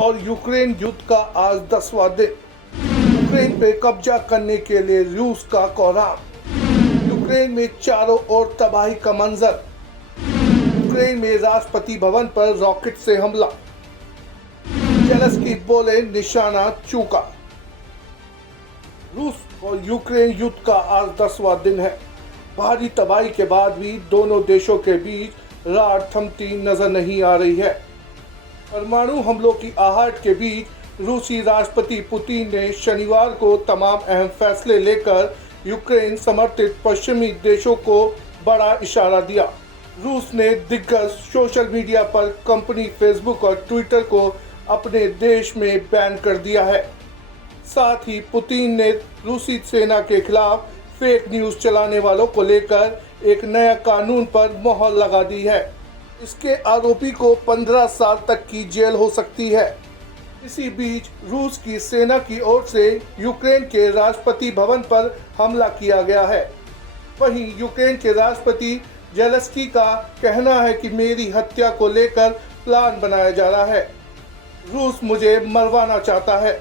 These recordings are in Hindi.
और यूक्रेन युद्ध का आज 10वां दिन। यूक्रेन पे कब्जा करने के लिए रूस का कोराम। यूक्रेन में चारों ओर तबाही का मंजर। यूक्रेन में राष्ट्रपति भवन पर रॉकेट से हमला। ज़ेलेंस्की बोले निशाना चूका। रूस और यूक्रेन युद्ध का आज 10वां दिन है। भारी तबाही के बाद भी दोनों देशों के बीच रार थमती नजर नहीं आ रही है। परमाणु हमलों की आहट के बीच रूसी राष्ट्रपति पुतिन ने शनिवार को तमाम अहम फैसले लेकर यूक्रेन समर्थित पश्चिमी देशों को बड़ा इशारा दिया। रूस ने दिग्गज सोशल मीडिया पर कंपनी फेसबुक और ट्विटर को अपने देश में बैन कर दिया है। साथ ही पुतिन ने रूसी सेना के खिलाफ फेक न्यूज़ चलाने वालों को लेकर एक नया कानून पर मोहर लगा दी है। इसके आरोपी को 15 साल तक की जेल हो सकती है। इसी बीच रूस की सेना की ओर से यूक्रेन के राष्ट्रपति भवन पर हमला किया गया है। वहीं यूक्रेन के राष्ट्रपति ज़ेलेंस्की का कहना है कि मेरी हत्या को लेकर प्लान बनाया जा रहा है। रूस मुझे मरवाना चाहता है।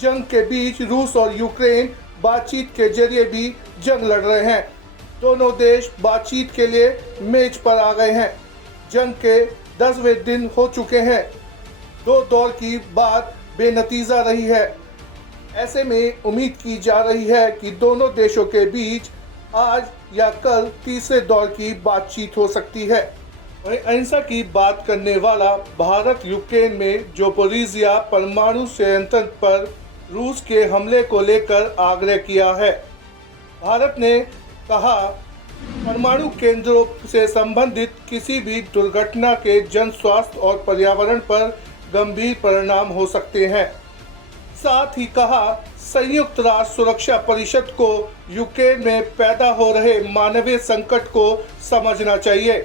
जंग के बीच रूस और यूक्रेन बातचीत के जरिए भी जंग लड़ रहे हैं। दोनों देश बातचीत के लिए मेज पर आ गए हैं। जंग के 10वें दिन हो चुके हैं। दो दौर की बात बेनतीजा रही है। ऐसे में उम्मीद की जा रही है कि दोनों देशों के बीच आज या कल तीसरे दौर की बातचीत हो सकती है। वहीं अहिंसा की बात करने वाला भारत यूक्रेन में ज़पोरिज़िया परमाणु संयंत्र पर रूस के हमले को लेकर आग्रह किया है। भारत ने कहा परमाणु केंद्रों से संबंधित किसी भी दुर्घटना के जन स्वास्थ्य और पर्यावरण पर गंभीर परिणाम हो सकते हैं। साथ ही कहा संयुक्त राष्ट्र सुरक्षा परिषद को यूक्रेन में पैदा हो रहे मानवीय संकट को समझना चाहिए।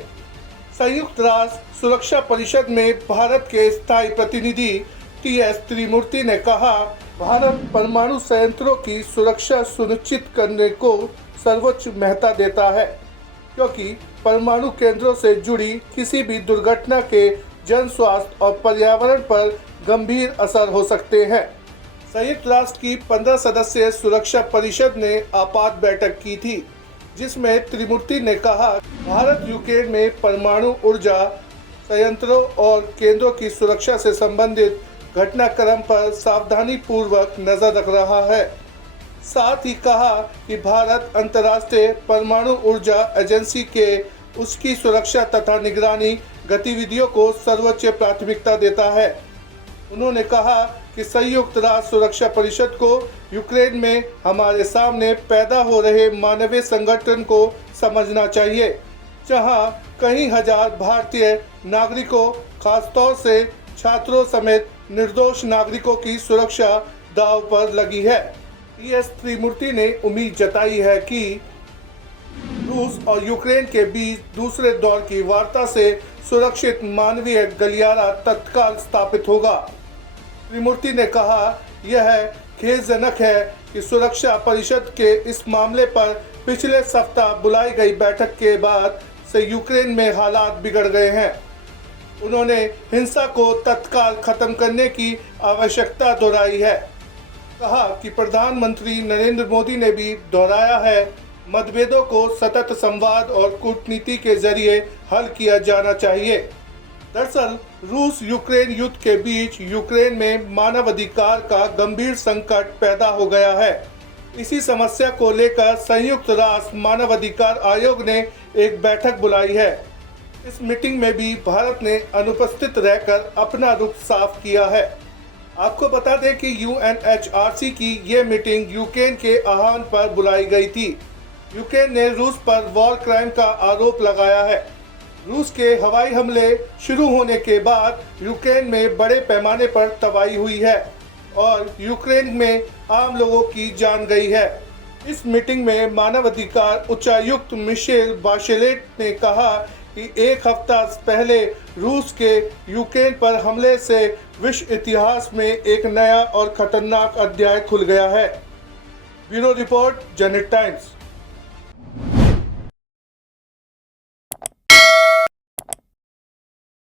संयुक्त राष्ट्र सुरक्षा परिषद में भारत के स्थायी प्रतिनिधि टी.एस. त्रिमूर्ति ने कहा भारत परमाणु संयंत्रों की सुरक्षा सुनिश्चित करने को सर्वोच्च महत्व देता है, क्योंकि परमाणु केंद्रों से जुड़ी किसी भी दुर्घटना के जन स्वास्थ्य और पर्यावरण पर गंभीर असर हो सकते हैं। संयुक्त राष्ट्र की 15 सदस्यीय सुरक्षा परिषद ने आपात बैठक की थी, जिसमें त्रिमूर्ति ने कहा भारत यूक्रेन में परमाणु ऊर्जा संयंत्रों और केंद्रों की सुरक्षा से संबंधित घटनाक्रम पर सावधानी पूर्वक नजर रख रहा है। साथ ही कहा कि भारत अंतर्राष्ट्रीय परमाणु ऊर्जा एजेंसी के उसकी सुरक्षा तथा निगरानी गतिविधियों को सर्वोच्च प्राथमिकता देता है। उन्होंने कहा कि संयुक्त राष्ट्र सुरक्षा परिषद को यूक्रेन में हमारे सामने पैदा हो रहे मानवीय संगठन को समझना चाहिए, जहां कई हजार भारतीय नागरिकों, खासतौर से छात्रों समेत निर्दोष नागरिकों की सुरक्षा दांव पर लगी है। टी.एस. त्रिमूर्ति ने उम्मीद जताई है कि रूस और यूक्रेन के बीच दूसरे दौर की वार्ता से सुरक्षित मानवीय गलियारा तत्काल स्थापित होगा। त्रिमूर्ति ने कहा यह खेदजनक है कि सुरक्षा परिषद के इस मामले पर पिछले सप्ताह बुलाई गई बैठक के बाद से यूक्रेन में हालात बिगड़ गए हैं। उन्होंने हिंसा को तत्काल खत्म करने की आवश्यकता दोहराई है। कहा कि प्रधानमंत्री नरेंद्र मोदी ने भी दोहराया है मतभेदों को सतत संवाद और कूटनीति के जरिए हल किया जाना चाहिए। दरअसल रूस यूक्रेन युद्ध के बीच यूक्रेन में मानवाधिकार का गंभीर संकट पैदा हो गया है। इसी समस्या को लेकर संयुक्त राष्ट्र मानवाधिकार आयोग ने एक बैठक बुलाई है। इस मीटिंग में भी भारत ने अनुपस्थित रहकर अपना रुख साफ किया है। आपको बता दें कि यूएनएचआरसी की ये मीटिंग यूक्रेन के आह्वान पर बुलाई गई थी। यूक्रेन ने रूस पर वॉर क्राइम का आरोप लगाया है। रूस के हवाई हमले शुरू होने के बाद यूक्रेन में बड़े पैमाने पर तबाही हुई है और यूक्रेन में आम लोगों की जान गई है। इस मीटिंग में मानवाधिकार उच्चायुक्त मिशेल बाशेलेट ने कहा कि एक हफ्ता पहले रूस के यूक्रेन पर हमले से विश्व इतिहास में एक नया और खतरनाक अध्याय खुल गया है। ब्यूरो रिपोर्ट, जनहित टाइम्स।